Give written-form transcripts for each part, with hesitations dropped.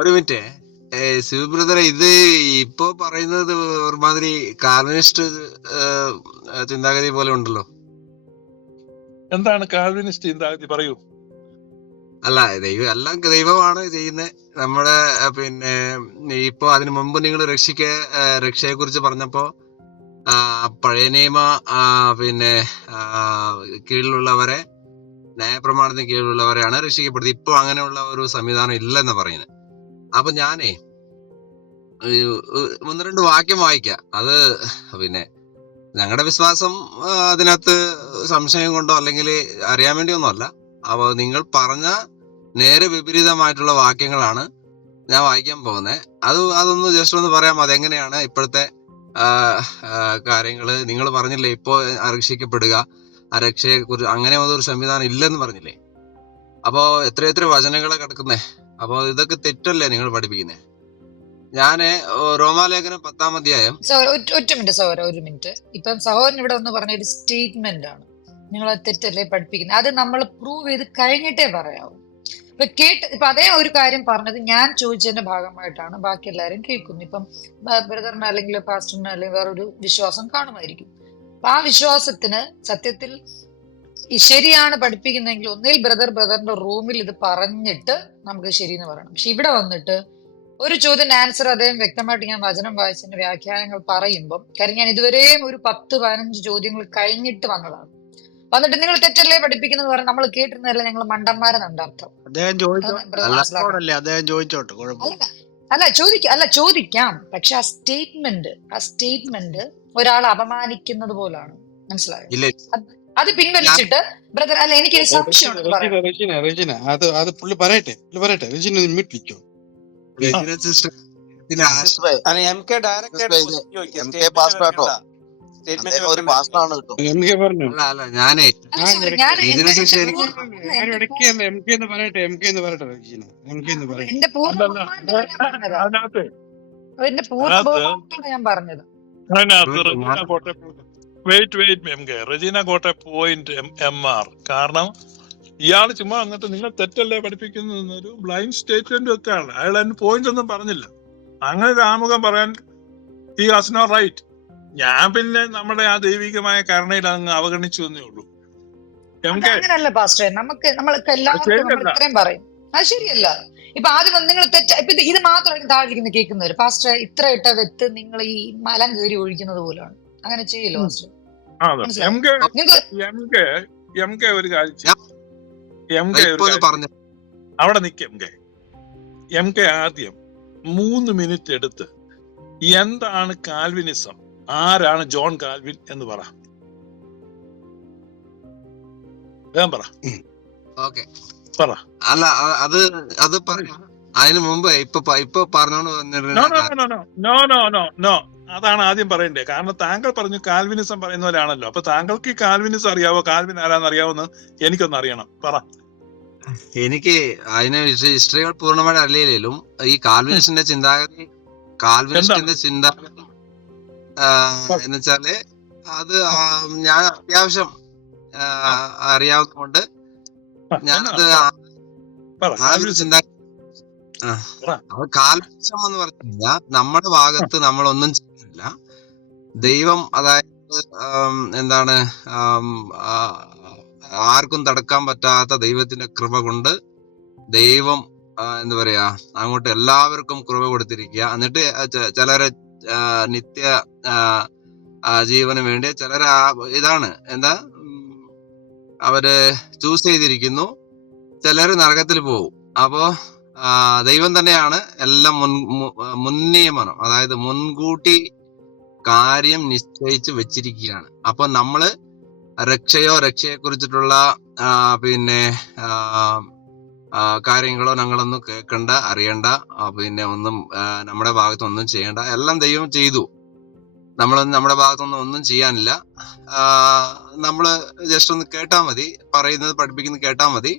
ഒരു മിനിറ്റ്. ശിവ ബ്രദറെ, ഇത് ഇപ്പൊ പറയുന്നത് ഒരുമാതിരി കാർണിസ്റ്റ് ചിന്താഗതി പോലെ ഉണ്ടല്ലോ. എന്താണ് കാൽവിനിസ്റ്റ് ചിന്താഗതി? പറയൂ. അല്ല, എല്ലാം ദൈവമാണ് ചെയ്യുന്നത്. നമ്മുടെ പിന്നെ ഇപ്പൊ അതിനു മുമ്പ് നിങ്ങൾ രക്ഷയെ കുറിച്ച് പറഞ്ഞപ്പോ പഴയ നിയമ പിന്നെ കീഴിലുള്ളവരെ, ന്യായപ്രമാണത്തിന് കീഴിലുള്ളവരെയാണ് രക്ഷിക്കപ്പെടുന്നത്. ഇപ്പൊ അങ്ങനെയുള്ള ഒരു സംവിധാനം ഇല്ലെന്ന് പറയുന്നത്. അപ്പൊ ഞാനേ ഒന്ന് രണ്ട് വാക്യം വായിക്കാം. അത് പിന്നെ ഞങ്ങളുടെ വിശ്വാസം അതിനകത്ത് സംശയം കൊണ്ടോ അല്ലെങ്കിൽ അറിയാൻ വേണ്ടിയൊന്നും അല്ല. അപ്പൊ നിങ്ങൾ പറഞ്ഞ നേരെ വിപരീതമായിട്ടുള്ള വാക്യങ്ങളാണ് ഞാൻ വായിക്കാൻ പോകുന്നത്. അതൊന്ന് ജസ്റ്റ് ഒന്ന് പറയാമോ? അതെങ്ങനെയാണ് ഇപ്പോഴത്തെ കാര്യങ്ങള്? നിങ്ങൾ പറഞ്ഞില്ലേ ഇപ്പോ രക്ഷിക്കപ്പെടുക, ആ രക്ഷയെ കുറിച്ച് അങ്ങനെ ഒരു സംവിധാനം ഇല്ലെന്ന് പറഞ്ഞില്ലേ. അപ്പോ എത്ര വചനങ്ങളെ കിടക്കുന്നേ. അപ്പൊ ഇതൊക്കെ തെറ്റല്ലേ നിങ്ങൾ പഠിപ്പിക്കുന്നേ? ഞാന് റോമാലേഖനം 10-ാം അധ്യായം. ഒറ്റ മിനിറ്റ് സഹോദര, ഒരു മിനിറ്റ്. ഇപ്പം സഹോദരൻ ഇവിടെ ഒന്ന് പറഞ്ഞ ഒരു സ്റ്റേറ്റ്മെന്റ് ആണ്, നിങ്ങൾ തെറ്റല്ലേ പഠിപ്പിക്കുന്നത്. അത് നമ്മൾ പ്രൂവ് ചെയ്ത് കഴിഞ്ഞിട്ടേ പറയാവൂ. ഇപ്പൊ അതേ ഒരു കാര്യം പറഞ്ഞത് ഞാൻ ചോദിച്ചതിന്റെ ഭാഗമായിട്ടാണ് ബാക്കി എല്ലാവരും കേൾക്കുന്നത്. ഇപ്പം ബ്രദറിന് അല്ലെങ്കിൽ പാസ്റ്ററിന് അല്ലെങ്കിൽ വേറൊരു വിശ്വാസം കാണുമായിരിക്കും. അപ്പൊ ആ വിശ്വാസത്തിന് സത്യത്തിൽ ശരിയാണ് പഠിപ്പിക്കുന്നെങ്കിൽ ഒന്നിൽ ബ്രദറിന്റെ റൂമിൽ ഇത് പറഞ്ഞിട്ട് നമുക്ക് ശരിയെന്ന് പറയണം. പക്ഷെ ഇവിടെ വന്നിട്ട് ഒരു ചോദ്യത്തിന്റെ ആൻസർ അദ്ദേഹം വ്യക്തമായിട്ട് ഞാൻ വചനം വായിച്ചതിന്റെ വ്യാഖ്യാനങ്ങൾ പറയുമ്പം, കാര്യം ഞാൻ ഇതുവരെയും ഒരു 10-15 ചോദ്യങ്ങൾ കഴിഞ്ഞിട്ട് വന്നതാണ്. വന്നിട്ട് നിങ്ങൾ തെറ്റല്ലേ പഠിപ്പിക്കുന്നത് പറഞ്ഞാൽ നമ്മൾ കേട്ടിരുന്നതല്ല, ഞങ്ങൾ മണ്ടന്മാരെന്നുണ്ട് അർത്ഥം. ചോദിക്കാം. പക്ഷെ ആ സ്റ്റേറ്റ്മെന്റ് ഒരാളെ അപമാനിക്കുന്നത് പോലാണ്. മനസ്സിലായോ? അത് പിൻവലിച്ചിട്ട് ബ്രദർ അല്ല, എനിക്ക് സംശയമുണ്ടെന്ന് പറയാം. അത് പുള്ളി പറയട്ടെ. റെജിന മ്യൂട്ട് വെച്ചോ. ഞാനേ ഞാൻ പറഞ്ഞത് Regina got A point MR. കാരണം ഇയാൾ ചുമ്മാ അങ്ങനത്തെ നിങ്ങൾ തെറ്റല്ലേ പഠിപ്പിക്കുന്ന ഒരു ബ്ലൈൻഡ് സ്റ്റേറ്റ്മെന്റ് ഒക്കെയാണ്. അയാൾ അതിന് പോയിന്റ് ഒന്നും പറഞ്ഞില്ല. അങ്ങനെ ഒരു ആമുഖം പറയാൻ ഹി ഹാസ് നോ റൈറ്റ്. ഞാൻ പിന്നെ നമ്മുടെ ആ ദൈവികമായ കരുണയിൽ അങ്ങ് അവഗണിച്ചു എന്നേ ഉള്ളൂ. അങ്ങനല്ല പാസ്റ്റർ, നമ്മൾക്ക് എല്ലാവർക്കും ഇത്രയും പറയും, അത് ശരിയല്ല. ഇപ്പൊ ആദ്യം നിങ്ങൾ ഇപ്പൊ ഇത് മാത്രം താഴെ കേൾക്കുന്നവര്, പാസ്റ്റർ ഇത്ര ഇട്ട വെത്ത് നിങ്ങൾ ഈ മലം കയറി ഒഴിക്കുന്നത് പോലാണ്. അങ്ങനെ ചെയ്യല്ലോ പാസ്റ്റർ. ഒരു കാര്യം അവിടെ നിൽക്കും. ആദ്യം 3 മിനിറ്റ് എടുത്ത് എന്താണ് കാൽവിനിസം, ആരാണ് ജോൺ കാൽവിൻ എന്ന് പറ. പറ. അല്ല, അത് പറയാം. അതിന് മുമ്പ് ഇപ്പൊ പറഞ്ഞോണ്ട് നോ, അതാണ് ആദ്യം പറയണ്ടേ. കാരണം താങ്കൾ പറഞ്ഞു കാൽവിനിസം പറയുന്നവരാണല്ലോ. അപ്പൊ താങ്കൾക്ക് ഈ കാൽവിനിസം അറിയാവോ? കാൽവിൻ ആരാന്ന് അറിയാവോന്ന് എനിക്കൊന്ന് അറിയണം. പറ. എനിക്ക് അതിനെ ഹിസ്റ്ററികൾ പൂർണ്ണമായിട്ട് അറിയില്ലേലും ഈ കാൽവിനിസ്റ്റിന്റെ ചിന്താഗതി എന്ന് വെച്ചാല് അത് ഞാൻ അത്യാവശ്യം അറിയാവുന്നതുകൊണ്ട് ഞാനത് കാൽവിനിസം എന്ന് പറഞ്ഞാൽ നമ്മുടെ ഭാഗത്ത് നമ്മളൊന്നും ചെയ്യുന്നില്ല. ദൈവം, അതായത് എന്താണ്, ആർക്കും തടുക്കാൻ പറ്റാത്ത ദൈവത്തിന്റെ കൃപ കൊണ്ട് ദൈവം എന്താ പറയാ, അങ്ങോട്ട് എല്ലാവർക്കും കൃപ കൊടുത്തിരിക്കുക. എന്നിട്ട് ചിലരെ നിത്യ ജീവന് വേണ്ടി ചിലരെ ഇതാണ് എന്താ അവര് ചൂസ് ചെയ്തിരിക്കുന്നു, ചിലര് നരകത്തിൽ പോകും. അപ്പോ ദൈവം തന്നെയാണ് എല്ലാം മുൻനിയമനം, അതായത് മുൻകൂട്ടി കാര്യം നിശ്ചയിച്ച് വെച്ചിരിക്കുകയാണ്. അപ്പൊ നമ്മള് രക്ഷയെ കുറിച്ചിട്ടുള്ള പിന്നെ കാര്യങ്ങളോ ഞങ്ങളൊന്നും കേൾക്കണ്ട, അറിയണ്ട, പിന്നെ ഒന്നും നമ്മുടെ ഭാഗത്തൊന്നും ചെയ്യണ്ട. എല്ലാം ദൈവം ചെയ്തു. നമ്മുടെ ഭാഗത്തൊന്നും ഒന്നും ചെയ്യാനില്ല. നമ്മള് ജസ്റ്റ് ഒന്ന് കേട്ടാ മതി, പറയുന്നത് പഠിപ്പിക്കുന്നത് കേട്ടാ മതി.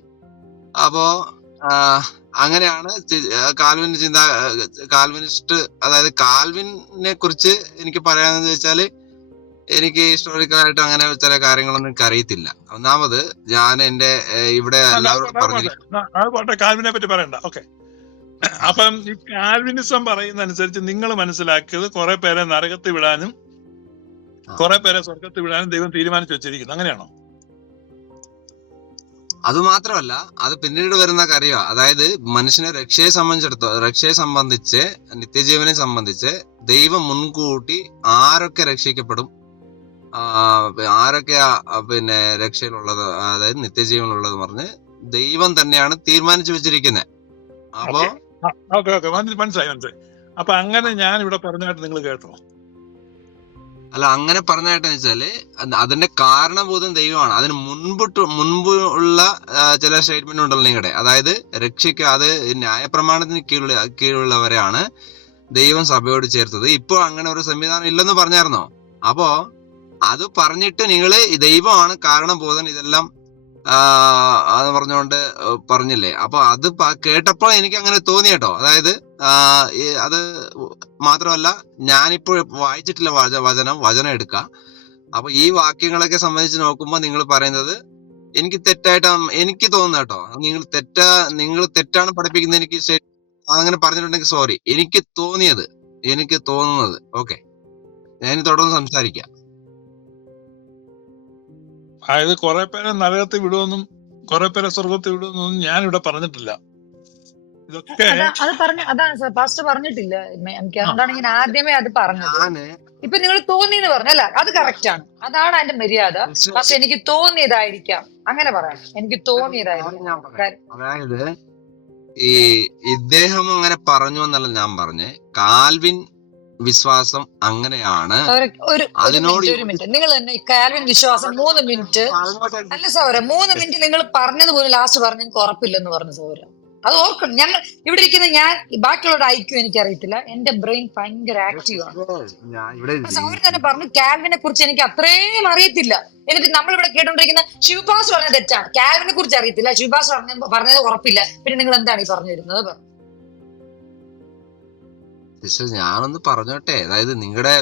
അപ്പോ അങ്ങനെയാണ് കാൽവിനിസ്റ്റ്. അതായത് കാൽവിനെ കുറിച്ച് എനിക്ക് പറയാനെന്ന് വെച്ചാല്, എനിക്ക് ഹിസ്റ്റോറിക്കലായിട്ട് അങ്ങനെ ചില കാര്യങ്ങളൊന്നും എനിക്ക് അറിയത്തില്ല. ഒന്നാമത് ഞാൻ എന്റെ ഇവിടെ എല്ലാവരും കാൽവിനെ പറ്റി പറയണ്ട. ഓക്കെ, അപ്പം ഈ കാൽവിനിസം പറയുന്ന അനുസരിച്ച് നിങ്ങൾ മനസ്സിലാക്കിയത് കുറെ പേരെ നരകത്തിൽ വിടാനും കുറെ പേരെ സ്വർഗത്തിൽ വിടാനും ദൈവം തീരുമാനിച്ചു വെച്ചിരിക്കുന്നു, അങ്ങനെയാണോ? അത് മാത്രമല്ല, അത് പിന്നീട് വരുന്ന കാര്യമാണ്. അതായത് മനുഷ്യനെ രക്ഷയെ സംബന്ധിച്ച് നിത്യജീവനെ സംബന്ധിച്ച് ദൈവം മുൻകൂട്ടി ആരൊക്കെ രക്ഷിക്കപ്പെടും, ആരൊക്കെ പിന്നെ രക്ഷയിലുള്ളത്, അതായത് നിത്യജീവനുള്ളത് പറഞ്ഞ് ദൈവം തന്നെയാണ് തീരുമാനിച്ചു വെച്ചിരിക്കുന്നത്. അപ്പോ മനസ്സിലായി. അപ്പൊ അങ്ങനെ ഞാൻ ഇവിടെ പറഞ്ഞായിട്ട് നിങ്ങൾ കേട്ടോ? അല്ല, അങ്ങനെ പറഞ്ഞായിട്ടെന്ന് വെച്ചാല് അതിന്റെ കാരണബോധം ദൈവമാണ്. അതിന് മുൻപ് ഉള്ള ചില സ്റ്റേറ്റ്മെന്റ് ഉണ്ടല്ലോ നിങ്ങളുടെ, അതായത് അത് ന്യായപ്രമാണത്തിന് കീഴിലുള്ളവരെയാണ് ദൈവം സഭയോട് ചേർത്തത്. ഇപ്പൊ അങ്ങനെ ഒരു സംവിധാനം ഇല്ലെന്ന് പറഞ്ഞായിരുന്നോ? അപ്പോ അത് പറഞ്ഞിട്ട് നിങ്ങള് ദൈവമാണ് കാരണബോധം ഇതെല്ലാം അത് പറഞ്ഞുകൊണ്ട് പറഞ്ഞില്ലേ. അപ്പൊ അത് കേട്ടപ്പോ എനിക്ക് അങ്ങനെ തോന്നി കേട്ടോ. അതായത് അത് മാത്രമല്ല, ഞാനിപ്പോൾ വായിച്ചിട്ടില്ല വചനം എടുക്കാം. അപ്പൊ ഈ വാക്യങ്ങളൊക്കെ സംബന്ധിച്ച് നോക്കുമ്പോ നിങ്ങൾ പറയുന്നത് എനിക്ക് തെറ്റായിട്ടാണ് എനിക്ക് തോന്നുന്നത് കേട്ടോ. നിങ്ങൾ തെറ്റാണ് പഠിപ്പിക്കുന്നത്. എനിക്ക് അങ്ങനെ പറഞ്ഞിട്ടുണ്ടെങ്കിൽ സോറി. എനിക്ക് തോന്നുന്നത് ഓക്കെ, ഞാൻ തുടർന്ന് സംസാരിക്കാം. അതായത് കുറെ പേരെ നരകത്തിൽ വിടുമെന്നും കുറെ പേരെ സ്വർഗത്തിൽ വിടുമെന്നും ഞാൻ ഇവിടെ പറഞ്ഞിട്ടില്ല. ഇതൊക്കെ അതാണ് സാർ പാസ്റ്റർ പറഞ്ഞിട്ടില്ല. അതുകൊണ്ടാണ് ഞാൻ ആദ്യമേ അത് പറഞ്ഞത്. ഇപ്പൊ നിങ്ങൾ തോന്നിയെന്ന് പറഞ്ഞല്ല, അത് കറക്റ്റ് ആണ്, അതാണ് അതിന്റെ മര്യാദ. പക്ഷെ എനിക്ക് തോന്നിയതായിരിക്കാം, അങ്ങനെ പറയാം, എനിക്ക് തോന്നിയതായിരിക്കാം. അതായത് ഇദ്ദേഹം അങ്ങനെ പറഞ്ഞു എന്നല്ല ഞാൻ പറഞ്ഞേ, കാൽവിൻ വിശ്വാസം അങ്ങനെയാണ്. അതിനോട് ഒരു മിനിറ്റ് നിങ്ങൾ തന്നെ കാൽവിൻ വിശ്വാസം 3 മിനിറ്റ് അല്ല സൗര, 3 മിനിറ്റ് നിങ്ങൾ പറഞ്ഞത് പോലും ലാസ്റ്റ് പറഞ്ഞ എനിക്ക് ഉറപ്പില്ലെന്ന് പറഞ്ഞു സൗര. അത് ഓർക്കണം. ഞങ്ങൾ ഇവിടെ ഇരിക്കുന്ന ഞാൻ ബാക്കിയുള്ളവരുടെ ഐക്യം എനിക്കറിയത്തില്ല, എന്റെ ബ്രെയിൻ ഭയങ്കര ആക്റ്റീവ് ആണ്. സൗര തന്നെ പറഞ്ഞു കാൽവിനെ കുറിച്ച് എനിക്ക് അത്രയും അറിയത്തില്ല. എന്നിട്ട് നമ്മളിവിടെ കേട്ടോണ്ടിരിക്കുന്ന ശിവപാസ് പറഞ്ഞത് തെറ്റാണ്, കാൽവിനെ കുറിച്ച് അറിയത്തില്ല, ശിവപാസ് പറഞ്ഞത് ഉറപ്പില്ല, പിന്നെ നിങ്ങൾ എന്താണ് ഈ പറഞ്ഞു തരുന്നത്? സിസ്റ്റർ ഞാനൊന്ന് പറഞ്ഞോട്ടെ. അതായത് നിങ്ങളുടെ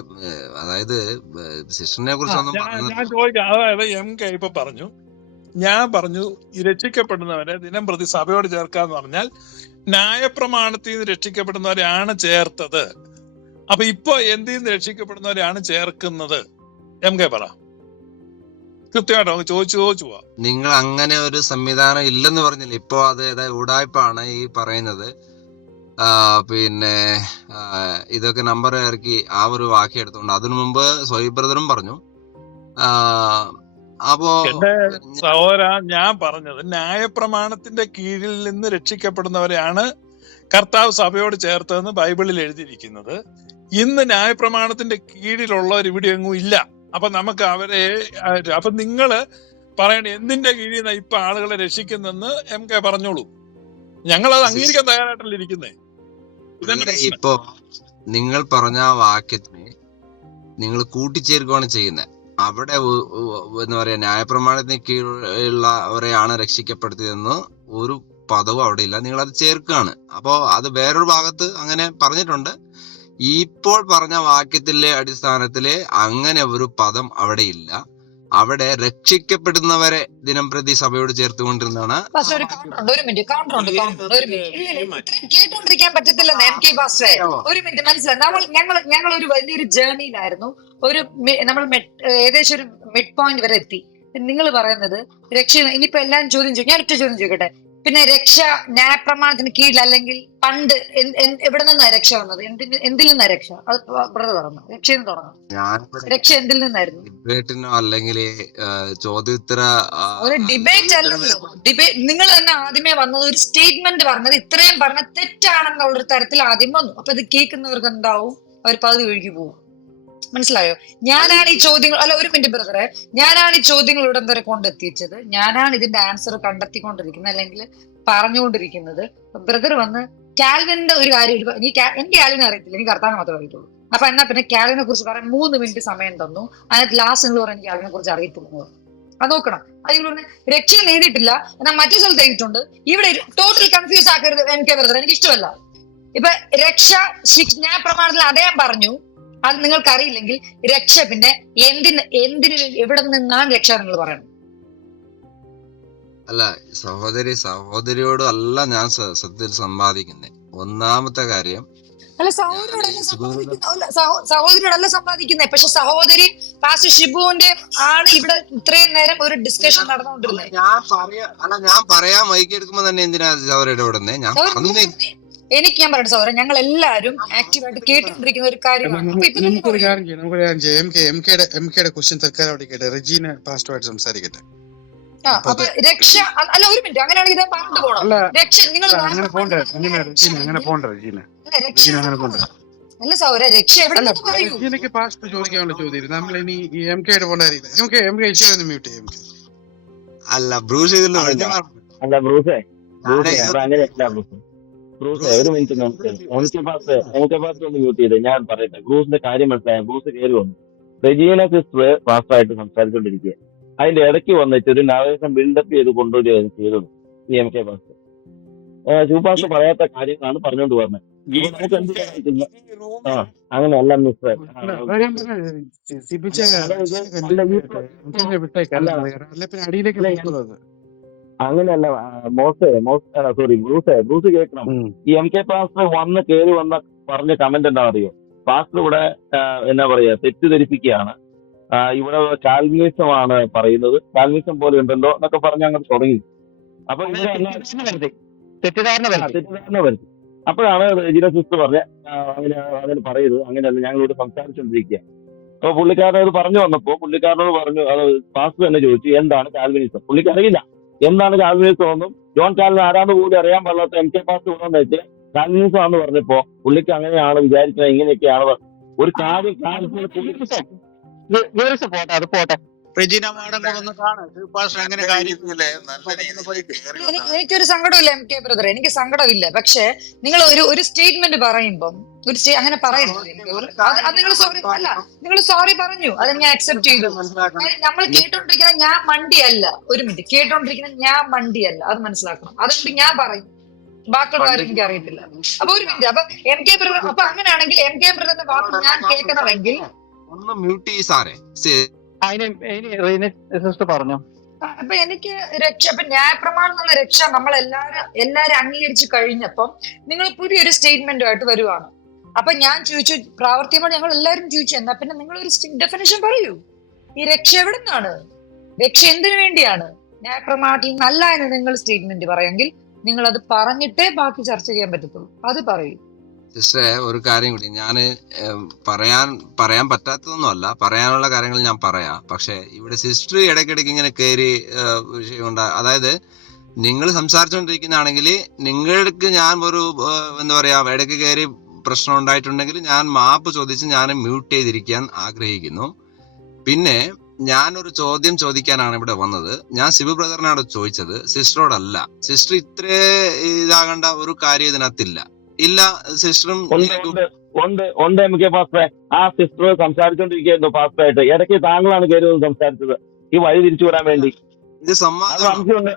സിസ്റ്ററിനെ കുറിച്ചൊന്നും ഞാൻ ചോദിക്കാം. അതായത് MK ഇപ്പൊ പറഞ്ഞു, ഞാൻ പറഞ്ഞു ഈ രക്ഷിക്കപ്പെടുന്നവരെ ദിനം പ്രതി സഭയോട് ചേർക്കാന്ന് പറഞ്ഞാൽ ന്യായപ്രമാണത്തിൽ നിന്ന് രക്ഷിക്കപ്പെടുന്നവരെയാണ് ചേർത്തത്. അപ്പൊ ഇപ്പൊ എന്തിൽ നിന്ന് രക്ഷിക്കപ്പെടുന്നവരെയാണ് ചേർക്കുന്നത്? MK പറ കൃത്യമായിട്ടോ, ചോദിച്ചു പോവാ. നിങ്ങൾ അങ്ങനെ ഒരു സംവിധാനം ഇല്ലെന്ന് പറഞ്ഞില്ല. ഇപ്പൊ അത് ഉടായ്പാണ് ഈ പറയുന്നത്. പിന്നെ ഇതൊക്കെ നമ്പർ ഇറക്കി ആ ഒരു വാക്യം എടുത്തോണ്ട് അതിനു മുമ്പ് സോയി ബ്രദറും പറഞ്ഞു. അപ്പോ എന്റെ സഹോദര, ഞാൻ പറഞ്ഞത് ന്യായപ്രമാണത്തിന്റെ കീഴിൽ നിന്ന് രക്ഷിക്കപ്പെടുന്നവരെയാണ് കർത്താവ് സഭയോട് ചേർത്തതെന്ന് ബൈബിളിൽ എഴുതിയിരിക്കുന്നത്. ഇന്ന് ന്യായപ്രമാണത്തിന്റെ കീഴിലുള്ളവർ ഇവിടെ എങ്ങും ഇല്ല. അപ്പൊ നമുക്ക് അവരെ, അപ്പൊ നിങ്ങള് പറയണ എന്തിന്റെ കീഴിൽ നിന്നാ ഇപ്പൊ ആളുകളെ രക്ഷിക്കുന്നെന്ന് MK പറഞ്ഞോളൂ. ഞങ്ങൾ അത് അംഗീകരിക്കാൻ തയ്യാറായിട്ടല്ല ഇരിക്കുന്നേ. ഇപ്പൊ നിങ്ങൾ പറഞ്ഞ വാക്യത്തിന് നിങ്ങൾ കൂട്ടിച്ചേർക്കുകയാണ് ചെയ്യുന്നത്. അവിടെ എന്താ പറയാ, ന്യായപ്രമാണത്തിന് കീഴിലുള്ളവരെയാണ് രക്ഷിക്കപ്പെടുത്തിയതെന്ന് ഒരു പദവും അവിടെ ഇല്ല, നിങ്ങൾ അത് ചേർക്കുകയാണ്. അപ്പോ അത് വേറൊരു ഭാഗത്ത് അങ്ങനെ പറഞ്ഞിട്ടുണ്ട്. ഇപ്പോൾ പറഞ്ഞ വാക്യത്തിലെ അടിസ്ഥാനത്തില് അങ്ങനെ ഒരു പദം അവിടെ ഇല്ല. അവിടെ രക്ഷിക്കപ്പെടുന്നവരെ ദിനം പ്രതി സഭയോട് ചേർത്തുകൊണ്ടിരുന്നാണ്. ഒരു മിനിറ്റ് കേട്ടോണ്ടിരിക്കാൻ പറ്റത്തില്ല MK പാസ്റ്ററെ, ഒരു മിനിറ്റ് മനസ്സിലായി. ഞങ്ങൾ ഒരു വലിയൊരു ജേർണിയിലായിരുന്നു. നമ്മൾ ഏകദേശം ഒരു മിഡ് പോയിന്റ് വരെ എത്തി. നിങ്ങൾ പറയുന്നത് രക്ഷ, ഇനിയിപ്പോ എല്ലാം ചോദ്യം ചെയ്യും. ഞാൻ ഒറ്റ ചോദ്യം ചോദിക്കട്ടെ, പിന്നെ രക്ഷ ന്യായപ്രമാണത്തിന് കീഴിൽ അല്ലെങ്കിൽ പണ്ട് എവിടെ നിന്നാണ് രക്ഷ വന്നത്? എന്തിൽ നിന്നാ രക്ഷ? അത് ബ്രദർ പറഞ്ഞു. രക്ഷയിൽ നിന്ന് തുടങ്ങാം. രക്ഷ എന്തിൽ നിന്നായിരുന്നു? ഡിബേറ്റിനോ അല്ലെങ്കിൽ ചോദ്യോത്തര ഒരു ഡിബേറ്റ് അല്ലല്ലോ. നിങ്ങൾ തന്നെ ആദ്യമേ വന്നത് ഒരു സ്റ്റേറ്റ്മെന്റ് പറഞ്ഞത് ഇത്രയും പറഞ്ഞ തെറ്റാണെന്നുള്ളൊരു തരത്തിൽ ആദ്യം വന്നു. അപ്പൊ ഇത് കേൾക്കുന്നവർക്ക് എന്താവും? അവർ പകുതി ഒഴുകി പോകും. മനസ്സിലായോ? ഞാനാണ് ഈ ചോദ്യങ്ങൾ, അല്ല ഒരു മിനിറ്റ് ബ്രദറെ, ഞാനാണ് ഈ ചോദ്യങ്ങൾ ഇവിടം വരെ കൊണ്ടെത്തിച്ചത്. ഞാനാണ് ഇതിന്റെ ആൻസർ കണ്ടെത്തിക്കൊണ്ടിരിക്കുന്നത് അല്ലെങ്കിൽ പറഞ്ഞുകൊണ്ടിരിക്കുന്നത്. ബ്രദർ വന്ന് കാൽവിന്റെ ഒരു കാര്യം, എനിക്ക് കാൽവിനെ അറിയത്തില്ല, എനിക്ക് കർത്താവിനെ മാത്രമേ അറിയത്തുള്ളൂ. അപ്പൊ എന്നാ പിന്നെ കാൽവിനെ കുറിച്ച് പറയാൻ 3 മിനിറ്റ് സമയം തന്നു. അതിനകത്ത് ലാസ്റ്റ് നിങ്ങൾ പറയാൻ എനിക്ക് കാൽവിനെ കുറിച്ച് അറിയത്തുള്ളൂ. അത് നോക്കണം. അതിൽ പറഞ്ഞ് രക്ഷ നേടിയിട്ടില്ല, എന്നാൽ മറ്റു സ്ഥലത്ത് എഴുതിയിട്ടുണ്ട്. ഇവിടെ ടോട്ടൽ കൺഫ്യൂസ് ആക്കരുത് MK ബ്രദർ, എനിക്ക് ഇഷ്ടമല്ല. ഇപ്പൊ രക്ഷ ന്യായപ്രമാണത്തിൽ അദ്ദേഹം പറഞ്ഞു, അത് നിങ്ങൾക്ക് അറിയില്ലെങ്കിൽ രക്ഷ പിന്നെ എന്തിന് എവിടെ നിന്നാണ് രക്ഷ നിങ്ങൾ പറയണം? അല്ല സഹോദരിയോടും അല്ല ഞാൻ സത്യത്തിൽ സമ്പാദിക്കുന്നത്. ഒന്നാമത്തെ കാര്യം അല്ല, ഞാൻ സഹോദരിയോടല്ല ഈ സമ്പാദിക്കുന്ന, അല്ല സഹോദരിയോടല്ല സമ്പാദിക്കുന്നത്. പക്ഷെ സഹോദരി പാസ്റ്റർ ഷിബുവിന്റെ ആണ് ഇവിടെ ഇത്രയും നേരം ഒരു ഡിസ്കഷൻ നടന്നുകൊണ്ടിരുന്നത്. ഞാൻ പറയാൻ മൈക്ക് എടുക്കുമ്പോ തന്നെ എന്തിനാ അവർ ഇടപെടുന്നേ? ഞാൻ പറഞ്ഞേ എനിക്ക് ഞാൻ പറയട്ടെ സഹോദരൻ, ഞങ്ങൾ എല്ലാവരും ആക്റ്റീവായിട്ട് കേട്ടുകൊണ്ടിരിക്കുന്ന ഒരു കാര്യമാണ്. അപ്പൊ ഇപ്പൊ നിങ്ങൾ നമുക്കൊരു പറയൂ. കാര്യം ചെയ്യാം. എം കെയുടെ ക്വസ്റ്റ്യൻ തൽക്കാലം അവിടെ കേട്ടെ. റെജീന പാസ്റ്ററുമായിട്ട് സംസാരിക്കട്ടെ. അപ്പൊ രക്ഷ അല്ല, ഒരു മിനിറ്റ്, അങ്ങനെയാണെങ്കിൽ ഇതാ പറഞ്ഞിട്ട് പോകണം. അല്ല രക്ഷ നിങ്ങൾ അങ്ങനെ പോണ്ടേ റെജീന, അങ്ങനെ പോണ്ടേ റെജീന, രക്ഷ റെജീന അങ്ങനെ പോണ്ടേ. അല്ല സഹോദര, രക്ഷ എവിടെ അല്ല, നിന്ന് പറയൂ. റെജീനക്ക് പാസ്റ്റർ ചോദിക്കാനുള്ള ചോദ്യം നമ്മൾ ഇനി ഈ എം കെയുടെ പോണ്ടായിരിക്കും. എം കെ ഇഷ്യൂ മ്യൂട്ട് ചെയ്യും. അല്ല ബ്രൂസ് ഇതിൽ അല്ല ബ്രൂസേ അപ്പൊ അങ്ങനെയല്ല ബ്രൂസേ ഒരു മിനിറ്റ് നമുക്ക് പാസ് ഒന്ന് മ്യൂട്ട് ചെയ്ത് ഞാൻ പറയട്ടെ. ബ്രൂസിന്റെ കാര്യം മനസ്സിലായ ബ്രൂസ് കയറി വന്നു. റെജീന സിസ്റ്റർ പാസ്റ്റായിട്ട് സംസാരിച്ചുകൊണ്ടിരിക്കുക. അതിന്റെ ഇടയ്ക്ക് വന്നിട്ട് ഒരു നവേശം ബിൽഡപ്പ് ചെയ്ത് കൊണ്ടുവരികയാണ് ചെയ്തത് ഈ എം കെ പാസ്. ശിവപാസ് പറയാത്ത കാര്യങ്ങളാണ് പറഞ്ഞുകൊണ്ട് പറഞ്ഞത്. അപ്പൊ നമുക്ക് എന്ത് ചെയ്യാൻ പറ്റില്ല? അങ്ങനെയല്ല മിസ്റ്റർ. അങ്ങനെയല്ല ബ്രൂസ് കേൾക്കണം. ഈ എം കെ പാസ്റ്റർ കയറി വന്ന പറഞ്ഞ കമന്റ് എന്താ അറിയോ? പാസ്റ്റർ ഇവിടെ എന്നാ പറയാ തെറ്റിദ്ധരിപ്പിക്കുകയാണ്. ഇവിടെ കാൽവിനിസമാണ് പറയുന്നത്, കാൽവിനിസം പോലെ ഉണ്ടല്ലോ എന്നൊക്കെ പറഞ്ഞ് അങ്ങനെ തുടങ്ങി. അപ്പൊ തെറ്റിദ്ധാരണ വരുത്തി. അപ്പോഴാണ് രജിന സിസ്റ്റർ പറഞ്ഞ അങ്ങനെ പറയരുത്, അങ്ങനെയല്ല ഞങ്ങളിവിടെ സംസാരിച്ചുകൊണ്ടിരിക്കുക. അപ്പൊ പുള്ളിക്കാരനത് പറഞ്ഞു വന്നപ്പോ പുള്ളിക്കാരനോട് പറഞ്ഞു, അത് പാസ്റ്റർ തന്നെ ചോദിച്ചു എന്താണ് കാൽവിനിസം. പുള്ളിക്ക് അറിയില്ല എന്താണ് കാൽവിനിസം ഒന്നും. ജോൺ കാൽവിൻ ആരാന്ന് കൂടി അറിയാൻ പാടില്ലാത്ത എം കെ പാസ്റ്റർ കൊണ്ടെന്ന് വെച്ച് കാൽവിനിസം ആണെന്ന് പറഞ്ഞപ്പോ പുള്ളിക്ക് അങ്ങനെയാണ് വിചാരിക്കുന്നത്, ഇങ്ങനെയൊക്കെയാണ് ഒരു കാര്യം പോട്ടെ, അത് പോട്ടെ. റെജീന മാഡം കൂടെ ഒന്ന് കാണാം അങ്ങനെ കാര്യം. എനിക്കൊരു സങ്കടമില്ല എം കെ ബ്രദർ, എനിക്ക് സങ്കടമില്ല. പക്ഷെ നിങ്ങൾ ഒരു സ്റ്റേറ്റ്മെന്റ് പറയുമ്പം അങ്ങനെ പറയരുത്. അത് നിങ്ങൾ സോറി അല്ല, നിങ്ങൾ സോറി പറഞ്ഞു, അത് ഞാൻ അക്സെപ്റ്റ് ചെയ്തു. നമ്മൾ കേട്ടോണ്ടിരിക്കുന്ന ഞാൻ മണ്ടിയല്ല. ഒരു മിനിറ്റ്, കേട്ടോണ്ടിരിക്കുന്ന ഞാൻ മണ്ടിയല്ല, അത് മനസ്സിലാക്കണം. അതുകൊണ്ട് ഞാൻ പറയും, ബാക്കിയുള്ള കാര്യം എനിക്ക് അറിയത്തില്ല. അപ്പൊ ഒരു മിനിറ്റ്, അപ്പൊ എം കെ ബ്രദർ, അപ്പൊ അങ്ങനെയാണെങ്കിൽ എം കെ ബ്രദറിന്റെ വാക്ക് ഞാൻ കേൾക്കണമെങ്കിൽ ഒന്ന് മ്യൂട്ട് ചെയ്യ് സാറേ. പറഞ്ഞു. അപ്പൊ എനിക്ക് രക്ഷ, അപ്പൊ ന്യായപ്രമാണം എന്നുള്ള രക്ഷ നമ്മൾ എല്ലാരും അംഗീകരിച്ചു കഴിഞ്ഞപ്പം നിങ്ങൾ പുതിയൊരു സ്റ്റേറ്റ്മെന്റുമായിട്ട് വരുവാണ്. അപ്പൊ ഞാൻ ചോദിച്ചു, പ്രാവർത്തികമായി ഞങ്ങൾ എല്ലാവരും ചോദിച്ചു, എന്നാ പിന്നെ നിങ്ങൾ ഒരു ഡെഫിനേഷൻ പറയൂ. ഈ രക്ഷ എവിടെ നിന്നാണ്? രക്ഷ എന്തിനു വേണ്ടിയാണ്? ന്യായപ്രമാണത്തിൽ നല്ല എന്ന് നിങ്ങൾ സ്റ്റേറ്റ്മെന്റ് പറയുമെങ്കിൽ നിങ്ങൾ അത് പറഞ്ഞിട്ടേ ബാക്കി ചർച്ച ചെയ്യാൻ പറ്റത്തുള്ളൂ. അത് പറയൂ. സിസ്റ്ററെ, ഒരു കാര്യം കൂടി ഞാന് പറയാൻ പറ്റാത്തതൊന്നും അല്ല, പറയാനുള്ള കാര്യങ്ങൾ ഞാൻ പറയാം. പക്ഷെ ഇവിടെ സിസ്റ്റർ ഇടയ്ക്കിടയ്ക്ക് ഇങ്ങനെ കയറി വിഷയമുണ്ട്. അതായത് നിങ്ങൾ സംസാരിച്ചുകൊണ്ടിരിക്കുന്നതാണെങ്കിൽ നിങ്ങൾക്ക് ഞാൻ ഒരു എന്താ പറയാ ഇടയ്ക്ക് കയറി പ്രശ്നം ഉണ്ടായിട്ടുണ്ടെങ്കിൽ ഞാൻ മാപ്പ് ചോദിച്ച് ഞാൻ മ്യൂട്ട് ചെയ്തിരിക്കാൻ ആഗ്രഹിക്കുന്നു. പിന്നെ ഞാനൊരു ചോദ്യം ചോദിക്കാനാണ് ഇവിടെ വന്നത്. ഞാൻ ശിവ ബ്രദറിനോട് ചോദിച്ചത്, സിസ്റ്ററോടല്ല. സിസ്റ്റർ ഇത്രേ ഇതാകേണ്ട ഒരു കാര്യം ഇതിനകത്തില്ല. ഇല്ല, സിസ്റ്ററും ഉണ്ട് എം കെ പാസ്റ്ററെ. ആ സിസ്റ്റർ സംസാരിച്ചോണ്ടിരിക്കുന്നു പാസ്റ്ററായിട്ട്. ഇടയ്ക്ക് താങ്കളാണ് കയറി സംസാരിച്ചത് ഈ വഴി തിരിച്ചു വിടാൻ വേണ്ടി. ഇത് സംവാദമല്ല,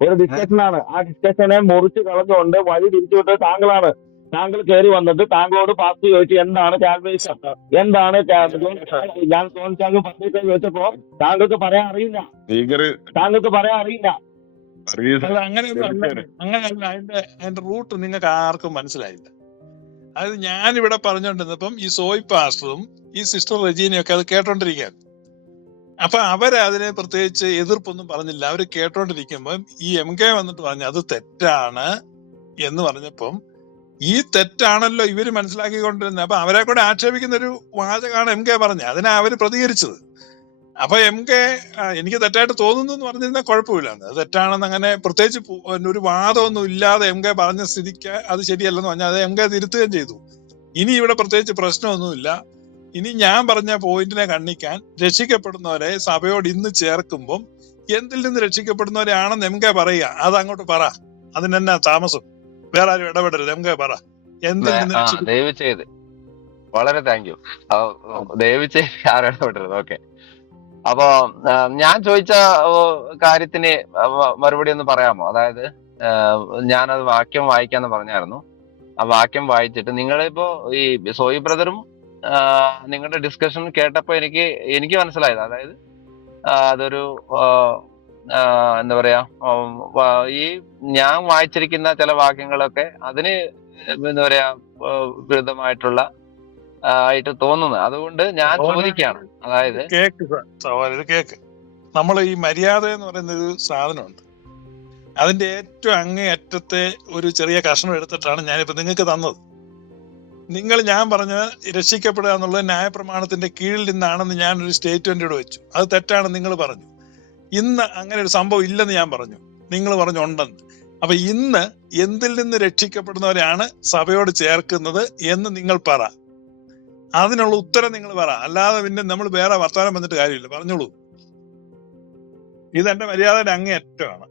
ഒരു ഡിസ്കഷനാണ്. ആ ഡിസ്കഷനെ മുറിച്ച് കളഞ്ഞുകൊണ്ട് വഴി തിരിച്ചു വിട്ടത് താങ്കളാണ്. താങ്കൾ കയറി വന്നിട്ട് താങ്കളോട് പാസ്റ്റർ ചോദിച്ചു എന്താണ് കാൽവിനിസം, എന്താണ് ഞാൻ തോന്നിച്ചാൽ പത്രത്തെ ചോദിച്ചപ്പോ താങ്കൾക്ക് പറയാൻ അറിയില്ല. അങ്ങനെയല്ല അതിന്റെ റൂട്ട് നിങ്ങൾക്ക് ആർക്കും മനസ്സിലായില്ല. അതായത് ഞാനിവിടെ പറഞ്ഞുകൊണ്ടിരുന്നപ്പം ഈ സോയ് പാസ്റ്ററും ഈ സിസ്റ്റർ റെജീനയും ഒക്കെ അത് കേട്ടോണ്ടിരിക്കുകയാണ്. അപ്പൊ അവരതിനെ പ്രത്യേകിച്ച് എതിർപ്പൊന്നും പറഞ്ഞില്ല. അവര് കേട്ടോണ്ടിരിക്കുമ്പം ഈ എം കെ വന്നിട്ട് പറഞ്ഞു അത് തെറ്റാണ് എന്ന് പറഞ്ഞപ്പം ഈ തെറ്റാണല്ലോ ഇവര് മനസ്സിലാക്കിക്കൊണ്ടിരുന്നത്. അപ്പൊ അവരെ കൂടെ ആക്ഷേപിക്കുന്ന ഒരു വാചകമാണ് എം കെ പറഞ്ഞത്. അതിനാ അവര് പ്രതികരിച്ചത്. അപ്പൊ എം കെ എനിക്ക് തെറ്റായിട്ട് തോന്നുന്നു എന്ന് പറഞ്ഞിരുന്നാൽ കുഴപ്പമില്ല. അത് തെറ്റാണെന്ന് അങ്ങനെ പ്രത്യേകിച്ച് ഒരു വാദമൊന്നും ഇല്ലാതെ എം കെ പറഞ്ഞ സ്ഥിതിക്ക് അത് ശരിയല്ലെന്ന് പറഞ്ഞാൽ അത് എം കെ തിരുത്തുകയും ചെയ്തു. ഇനി ഇവിടെ പ്രത്യേകിച്ച് പ്രശ്നമൊന്നുമില്ല. ഇനി ഞാൻ പറഞ്ഞ പോയിന്റിനെ കണ്ണിക്കാൻ രക്ഷിക്കപ്പെടുന്നവരെ സഭയോട് ഇന്ന് ചേർക്കുമ്പം എന്തിൽ നിന്ന് രക്ഷിക്കപ്പെടുന്നവരെ ആണെന്ന് എം കെ പറയുക. അത് അങ്ങോട്ട് പറ, അതിനെന്നാ താമസം? വേറെ ആരും ഇടപെടരുത്. എം കെ പറ, എന്തിൽ നിന്ന് ദയവ് ചെയ്ത്. വളരെ താങ്ക് യു. ദയവ് ചെയ്ത് ആരും ഇടപെടരുത്. ഓക്കെ. അപ്പോ ഞാൻ ചോദിച്ച കാര്യത്തിന് മറുപടി ഒന്ന് പറയാമോ? അതായത് ഞാനത് വാക്യം വായിക്കാന്ന് പറഞ്ഞായിരുന്നു. ആ വാക്യം വായിച്ചിട്ട് നിങ്ങളിപ്പോ ഈ സോയി ബ്രദറും നിങ്ങളുടെ ഡിസ്കഷൻ കേട്ടപ്പോ എനിക്ക് മനസ്സിലായത്, അതായത് അതൊരു എന്താ പറയാ, ഈ ഞാൻ വായിച്ചിരിക്കുന്ന ചില വാക്യങ്ങളൊക്കെ അതിന് എന്താ പറയാ വിരുദ്ധമായിട്ടുള്ള ആയിട്ട് തോന്നുന്നത്. അതുകൊണ്ട് ഞാൻ ചോദിക്കുകയാണ്, അതായത് കേക്ക് സഹോദരൻ, ഇത് കേക്ക്. നമ്മൾ ഈ മര്യാദ എന്ന് പറയുന്ന ഒരു സാധനമുണ്ട്. അതിന്റെ ഏറ്റവും അങ്ങേയറ്റത്തെ ഒരു ചെറിയ കഷ്ണം എടുത്തിട്ടാണ് ഞാനിപ്പോ നിങ്ങൾക്ക് തന്നത്. ഞാൻ പറഞ്ഞ രക്ഷിക്കപ്പെടുക എന്നുള്ളത് ന്യായപ്രമാണത്തിന്റെ കീഴിൽ നിന്നാണെന്ന് ഞാനൊരു സ്റ്റേറ്റ്മെന്റ് വെച്ചു. അത് തെറ്റാണ് നിങ്ങൾ പറഞ്ഞു. ഇന്ന് അങ്ങനെ ഒരു സംഭവം ഇല്ലെന്ന് ഞാൻ പറഞ്ഞു, നിങ്ങൾ പറഞ്ഞു ഉണ്ടെന്ന്. അപ്പൊ ഇന്ന് എന്തിൽ നിന്ന് രക്ഷിക്കപ്പെടുന്നവരെയാണ് സഭയോട് ചേർക്കുന്നത് എന്ന് നിങ്ങൾ പറ. അതിനുള്ള ഉത്തരം നിങ്ങൾ പറ. അല്ലാതെ പിന്നെ നമ്മൾ വേറെ വർത്തമാനം വന്നിട്ട് കാര്യമില്ല. പറഞ്ഞോളൂ. ഇതെന്റെ മര്യാദയുടെ അങ്ങേയറ്റമാണ്.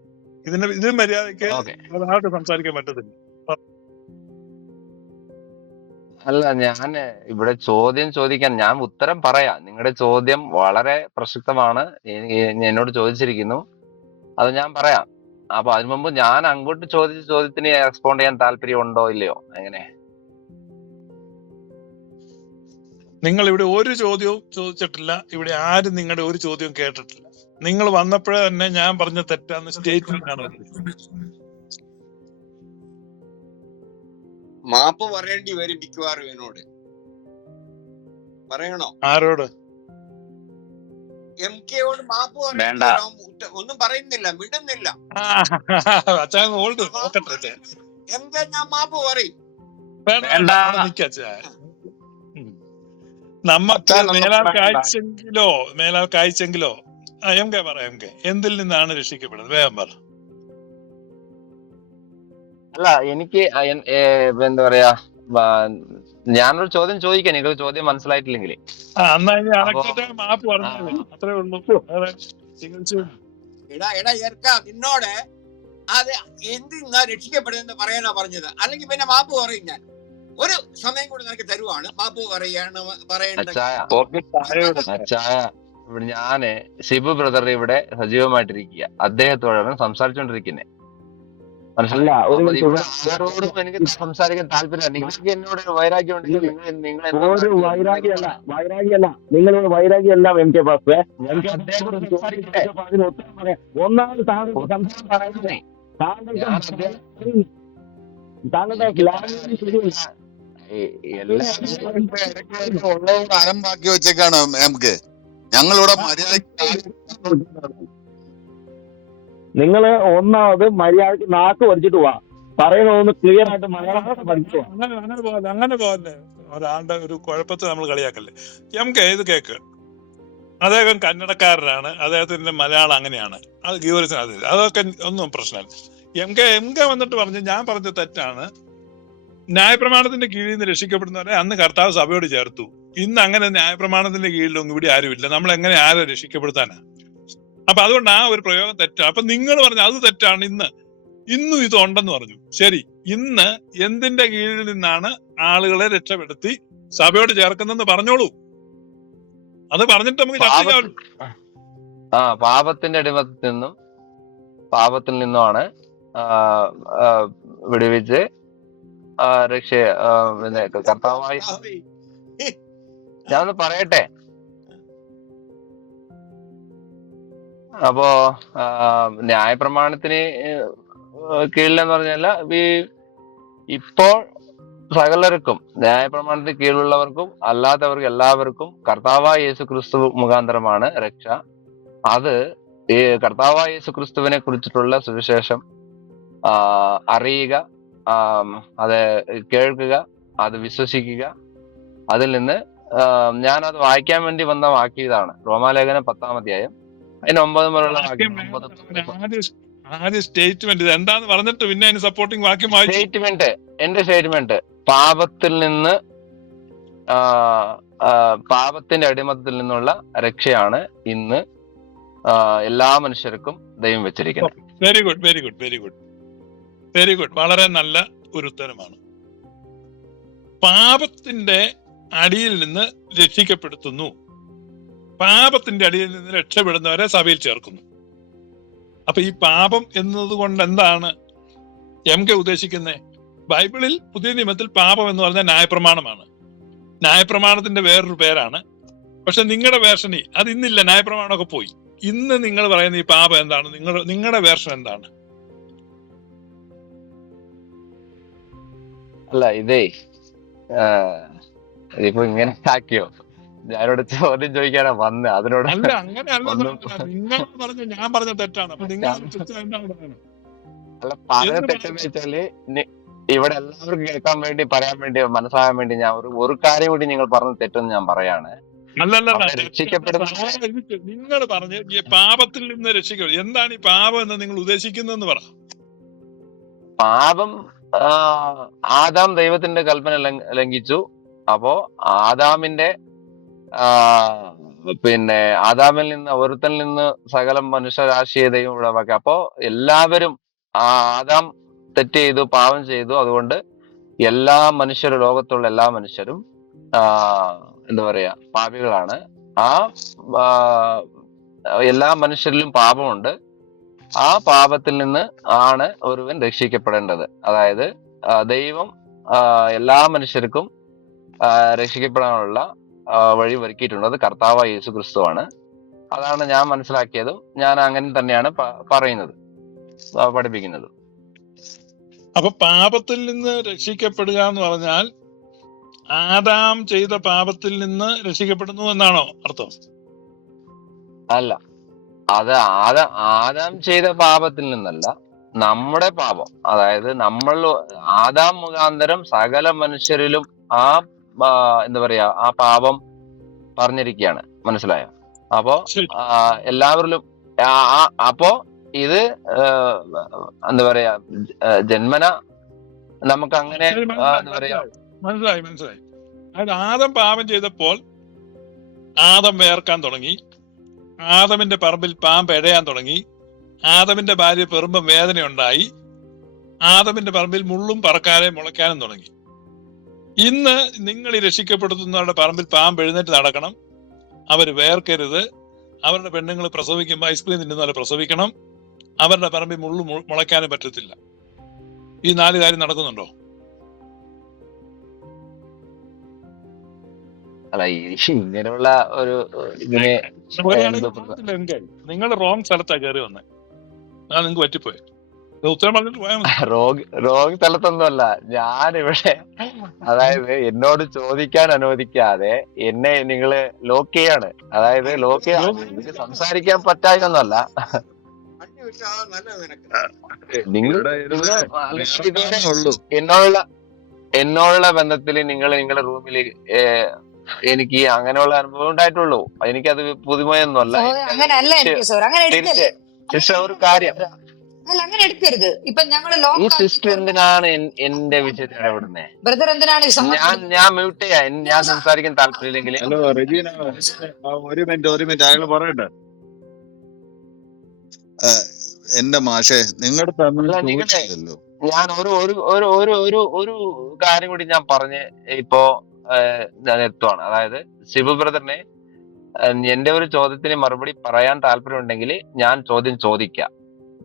ഇതിന് മര്യാദയ്ക്ക് ഒരാൾക്ക് സംസാരിക്കാൻ പറ്റത്തില്ല. അല്ല, ഞാൻ ഇവിടെ ചോദ്യം ചോദിക്കാൻ, ഞാൻ ഉത്തരം പറയാം. നിങ്ങളുടെ ചോദ്യം വളരെ പ്രസക്തമാണ്, എന്നോട് ചോദിച്ചിരിക്കുന്നു, അത് ഞാൻ പറയാം. അപ്പൊ അതിനു മുമ്പ് ഞാൻ അങ്ങോട്ട് ചോദിച്ച ചോദ്യത്തിന് റെസ്പോണ്ട് ചെയ്യാൻ താല്പര്യം ഉണ്ടോ ഇല്ലയോ? എങ്ങനെ? നിങ്ങൾ ഇവിടെ ഒരു ചോദ്യവും ചോദിച്ചിട്ടില്ല. ഇവിടെ ആരും നിങ്ങളുടെ ഒരു ചോദ്യവും കേട്ടിട്ടില്ല. നിങ്ങൾ വന്നപ്പോഴേ തന്നെ ഞാൻ പറഞ്ഞ തെറ്റാന്ന് സ്റ്റേറ്റ്മെന്റ് ആണ്. മാപ്പ് പറയേണ്ടി വരും മിക്കവാറും എന്നോട്. പറയണോ? ആരോട്? MK യോട് മാപ്പ് പറയേണ്ടി വരും. ഒന്നും പറയുന്നില്ല, വിടുന്നില്ല. MK ഞാൻ മാപ്പ് പറയും. നമുക്ക് മേലാൽ കാഴ്ചെങ്കിലോ MK പറ. MK എന്തിൽ നിന്നാണ് രക്ഷിക്കപ്പെടുന്നത്? വേഗം പറ. അല്ല, എനിക്ക് എന്താ പറയാ, ഞാനൊരു ചോദ്യം ചോദിക്കാൻ, നിങ്ങൾക്ക് ചോദ്യം മനസ്സിലായിട്ടില്ലെങ്കിൽ മാപ്പ് പറഞ്ഞു, അത്രേ ഉള്ളൂ. നിന്നോട് അത് എന്തിനാ രക്ഷിക്കപ്പെടുന്നത് പറയാനാ പറഞ്ഞത്. അല്ലെങ്കിൽ പിന്നെ മാപ്പ് പറയും. ഞാൻ ഒരു സമയം കൂടി നിനക്ക് തരുവാണ്, മാപ്പ് പറയേണ്ട. ഇവിടെ ഞാന് ഷിബു ബ്രദർ ഇവിടെ സജീവമായിട്ടിരിക്കുക, അദ്ദേഹത്തോടാണ് സംസാരിച്ചോണ്ടിരിക്കുന്നത്. ആരോടും എനിക്ക് സംസാരിക്കാൻ താല്പര്യമില്ല. നിങ്ങൾക്ക് എന്നോട് വൈരാഗ്യം ഉണ്ടെങ്കിൽ ഒരു വൈരാഗ്യമല്ല, നിങ്ങളോട് വൈരാഗ്യമല്ല MK പാസ്റ്ററെ. അതിന് ഉത്തരം പറയാം. ഒന്നാമത് താങ്കളുടെ ലാംഗ്വേജ് ശരിയല്ല. ഉള്ളതുകൊണ്ട് അരമ്പാക്കി വെച്ചേക്കാണ് MK. ഞങ്ങളിവിടെ മര്യാദ. നിങ്ങള് ഒന്നാമത് മര്യാദക്ക് നാക്ക് പഠിച്ചിട്ട് പോവാ. പറയുന്നതൊന്ന് ക്ലിയർ ആയിട്ട് മലയാളം പഠിച്ചു. അങ്ങനെ പോലെ ഒരാളുടെ ഒരു കുഴപ്പത്തെ നമ്മൾ കളിയാക്കല്ലേ. MK ഇത് കേക്ക്. അദ്ദേഹം കന്നഡക്കാരനാണ്, അദ്ദേഹത്തിന്റെ മലയാളം അങ്ങനെയാണ്. അത് ഗീവറിന് അതൊക്കെ ഒന്നും പ്രശ്നമല്ല. MK വന്നിട്ട് പറഞ്ഞു ഞാൻ പറഞ്ഞ തെറ്റാണ്. ന്യായപ്രമാണത്തിന്റെ കീഴിൽ നിന്ന് രക്ഷിക്കപ്പെടുന്നവരെ അന്ന് കർത്താവ് സഭയോട് ചേർത്തു. ഇന്ന് അങ്ങനെ ന്യായപ്രമാണത്തിന്റെ കീഴിലൊന്നും ഇവിടെ ആരുമില്ല. നമ്മൾ എങ്ങനെ ആരെ രക്ഷിക്കപ്പെടുത്താനാ? അപ്പൊ അതുകൊണ്ട് ആ ഒരു പ്രയോഗം തെറ്റാണ്. അപ്പൊ നിങ്ങൾ പറഞ്ഞു അത് തെറ്റാണ്. ഇന്നും ഇത് ഉണ്ടെന്ന് പറഞ്ഞു. ശരി, ഇന്ന് എന്തിന്റെ കീഴിൽ നിന്നാണ് ആളുകളെ രക്ഷപ്പെടുത്തി സഭയോട് ചേർക്കുന്നെന്ന് പറഞ്ഞോളൂ. അത് പറഞ്ഞിട്ട് നമുക്ക് ചർച്ച ചെയ്യാമല്ലോ. പാപത്തിൽ നിന്നുമാണ് വിടുവിച്ച് കർത്താവായി. ഞാനൊന്ന് പറയട്ടെ. അപ്പോ ന്യായപ്രമാണത്തിന് കീഴിലെന്ന് പറഞ്ഞാൽ ഇപ്പോൾ സകലർക്കും, ന്യായപ്രമാണത്തിന് കീഴിലുള്ളവർക്കും അല്ലാത്തവർക്കും എല്ലാവർക്കും കർത്താവായ യേശു ക്രിസ്തു മുഖാന്തരമാണ് രക്ഷ. അത് ഈ കർത്താവായ യേശു ക്രിസ്തുവിനെ കുറിച്ചിട്ടുള്ള സുവിശേഷം അറിയുക, അത് കേൾക്കുക, അത് വിശ്വസിക്കുക. അതിൽ നിന്ന് ഞാനത് വായിക്കാൻ വേണ്ടി വന്ന വാക്യതാണ് റോമാലേഖനം 10-ാം അധ്യായം അതിന് 9 മുതലുള്ള ആദ്യ സ്റ്റേറ്റ്മെന്റ് എന്താന്ന് പറഞ്ഞിട്ട് പിന്നെ അതിന് സപ്പോർട്ടിംഗ് വാക്യം വായിച്ചു. എന്റെ സ്റ്റേറ്റ്മെന്റ് പാപത്തിൽ നിന്ന്, പാപത്തിന്റെ അടിമത്തത്തിൽ നിന്നുള്ള രക്ഷയാണ് ഇന്ന് എല്ലാ മനുഷ്യർക്കും ദൈവം വെച്ചിരിക്കുന്നത്. Very good, very good, very good, very good. വളരെ നല്ല ഒരു ഉത്തരമാണ്. പാപത്തിന്റെ അടിയിൽ നിന്ന് രക്ഷിക്കപ്പെടുത്തുന്നു, പാപത്തിന്റെ അടിയിൽ നിന്ന് രക്ഷപ്പെടുന്നവരെ സഭയിൽ ചേർക്കുന്നു. അപ്പൊ ഈ പാപം എന്നതുകൊണ്ട് എന്താണ് MK ഉദ്ദേശിക്കുന്നത്? ബൈബിളിൽ പുതിയ നിയമത്തിൽ പാപം എന്ന് പറഞ്ഞാൽ ന്യായപ്രമാണമാണ്. ന്യായപ്രമാണത്തിന്റെ വേറൊരു പേരാണ്. പക്ഷെ നിങ്ങളുടെ വേർഷനിൽ അത് ഇന്നില്ല, ന്യായപ്രമാണമൊക്കെ പോയി. ഇന്ന് നിങ്ങൾ പറയുന്ന ഈ പാപം എന്താണ്? നിങ്ങളുടെ വേർഷൻ എന്താണ്? അല്ല ഇതേ ഇതിപ്പോ ഇങ്ങനെ ആക്കിയോ? ഞാനോട് ചോദ്യം ചോദിക്കാനാ വന്നത്, അതിനോട് അല്ല, അങ്ങനെയല്ല ഒന്നും സഹോദരാ. നിങ്ങൾ പറഞ്ഞ ഞാൻ പറഞ്ഞ തെറ്റാണ്. അപ്പൊ നിങ്ങൾ ഞാൻ- തെറ്റ് എന്താണ് പറയുന്നത്? അല്ല പറഞ്ഞ എന്ന് തെറ്റെന്ന് വെച്ചാല് ഇവിടെ എല്ലാവർക്കും കേൾക്കാൻ വേണ്ടി, പറയാൻ വേണ്ടി, മനസ്സിലാകാൻ വേണ്ടി ഞാൻ ഒരു കാര്യം കൂടി നിങ്ങൾ പറഞ്ഞ തെറ്റെന്ന് ഞാൻ പറയാണ്. അല്ലല്ല, അവിടെ രക്ഷിക്കപ്പെടുന്ന നിങ്ങൾ പറഞ്ഞ് ഈ പാപത്തിൽ നിന്ന് രക്ഷിക്കുക. എന്താണ് ഈ പാപം എന്ന് നിങ്ങൾ ഉദ്ദേശിക്കുന്നതെന്ന് പറ. പാപം, ആദാം ദൈവത്തിന്റെ കൽപ്പന ലംഘിച്ചു. അപ്പോ ആദാമിന്റെ പിന്നെ ആദാമിൽ നിന്ന്, ഒരുത്തനിൽ നിന്ന് സകലം മനുഷ്യരാശിയെ ദൈവം ഉളവാക്കി. അപ്പോ എല്ലാവരും ആദാം തെറ്റ് ചെയ്തു, പാപം ചെയ്തു. അതുകൊണ്ട് എല്ലാ മനുഷ്യരും, ലോകത്തുള്ള എല്ലാ മനുഷ്യരും എന്താ പറയാ, പാപികളാണ്. ആ എല്ലാ മനുഷ്യരിലും പാപമുണ്ട്. ആ പാപത്തിൽ നിന്ന് ആണ് ഒരുവൻ രക്ഷിക്കപ്പെടേണ്ടത്. അതായത് ദൈവം എല്ലാ മനുഷ്യർക്കും രക്ഷിക്കപ്പെടാനുള്ള വഴി ഒരുക്കിയിട്ടുണ്ട്. അത് കർത്താവായ യേശു ക്രിസ്തുവാണ്. അതാണ് ഞാൻ മനസ്സിലാക്കിയതും ഞാൻ അങ്ങനെ തന്നെയാണ് പറയുന്നത്, പഠിപ്പിക്കുന്നത്. അപ്പൊ പാപത്തിൽ നിന്ന് രക്ഷിക്കപ്പെടുക എന്ന് പറഞ്ഞാൽ ആദാം ചെയ്ത പാപത്തിൽ നിന്ന് രക്ഷിക്കപ്പെടുന്നു എന്നാണോ അർത്ഥം? അല്ല, അത് ആദാം ചെയ്ത പാപത്തിൽ നിന്നല്ല, നമ്മുടെ പാപം. അതായത് നമ്മൾ ആദാം മുഖാന്തരം സകല മനുഷ്യരിലും എന്താ പറയാ, ആ പാപം പറഞ്ഞിരിക്കുകയാണ്. മനസ്സിലായോ? അപ്പോ എല്ലാവരിലും അപ്പോ ഇത് എന്താ പറയാ, ജന്മന നമുക്ക് അങ്ങനെ എന്താ പറയാ. മനസ്സിലായി. അതായത് ആദം പാപം ചെയ്തപ്പോൾ ആദം വേർക്കാൻ തുടങ്ങി, ആദമിന്റെ പറമ്പിൽ പാമ്പ് എഴയാൻ തുടങ്ങി, ആദമിന്റെ ഭാര്യ പെറുമ്പം വേദനയുണ്ടായി, ആദമിന്റെ പറമ്പിൽ മുള്ളും പറക്കാതെ മുളയ്ക്കാനും തുടങ്ങി. ഇന്ന് നിങ്ങൾ ഈ രക്ഷിക്കപ്പെടുത്തുന്നവരുടെ പറമ്പിൽ പാമ്പ് എഴുന്നേറ്റ് നടക്കണം, അവര് വേർക്കരുത്, അവരുടെ പെണ്ണുങ്ങൾ പ്രസവിക്കുമ്പോൾ ഐസ്ക്രീം തിന്നുന്ന പോലെ പ്രസവിക്കണം, അവരുടെ പറമ്പിൽ മുള്ളു മുളയ്ക്കാനും പറ്റത്തില്ല. ഈ 4 കാര്യം നടക്കുന്നുണ്ടോ? അല്ല, ഇങ്ങനെയുള്ള ഒരു ഇതിനെ നിങ്ങൾ റോങ് സ്ഥലത്താ കയറി വന്നേ, നിങ്ങൾക്ക് പറ്റിപ്പോയി. ഉത്തരം പറഞ്ഞിട്ട് പോയാൽ മതി. റോങ് സ്ഥലത്തൊന്നുമല്ല ഞാനിവിടെ. അതായത് എന്നോട് ചോദിക്കാൻ അനുവദിക്കാതെ എന്നെ നിങ്ങള് ലോക്ക് ചെയ്യാണ്. അതായത് എനിക്ക് സംസാരിക്കാൻ പറ്റായിട്ടൊന്നല്ല. നിങ്ങൾ എന്നോടുള്ള ബന്ധത്തിൽ നിങ്ങൾ നിങ്ങളുടെ റൂമിൽ എനിക്ക് അങ്ങനെയുള്ള അനുഭവം ഉണ്ടായിട്ടുള്ളൂ. എനിക്കത് പുതുമയൊന്നുമല്ല. പക്ഷെ ഒരു കാര്യം, അങ്ങനെ എടുക്കരുത്. ഇപ്പൊ ഞങ്ങള് ഈ സിസ്റ്റർ എന്തിനാണ് എന്റെ വിഷയത്തിൽ ഇടപെടുന്നേ? ബ്രദർ എന്തിനാണ് ഞാൻ മ്യൂട്ട് ചെയ്യാം. ഞാൻ സംസാരിക്കാൻ താല്പര്യമില്ലെങ്കിൽ. ഹലോ റെജീന, ഒരു മിനിറ്റ് അയാൾ പറയട്ടെ. എന്റെ മാഷെ, നിങ്ങളുടെ തമ്മിലല്ലോ. ഞാൻ ഒരു കാര്യം കൂടി ഞാൻ പറഞ്ഞ് ഇപ്പോ ഞാൻ എത്തുവാണ്. അതായത് ശിവു ബ്രദറിനെ എന്റെ ഒരു ചോദ്യത്തിന് മറുപടി പറയാൻ താല്പര്യമുണ്ടെങ്കിൽ ഞാൻ ചോദ്യം ചോദിക്കാം.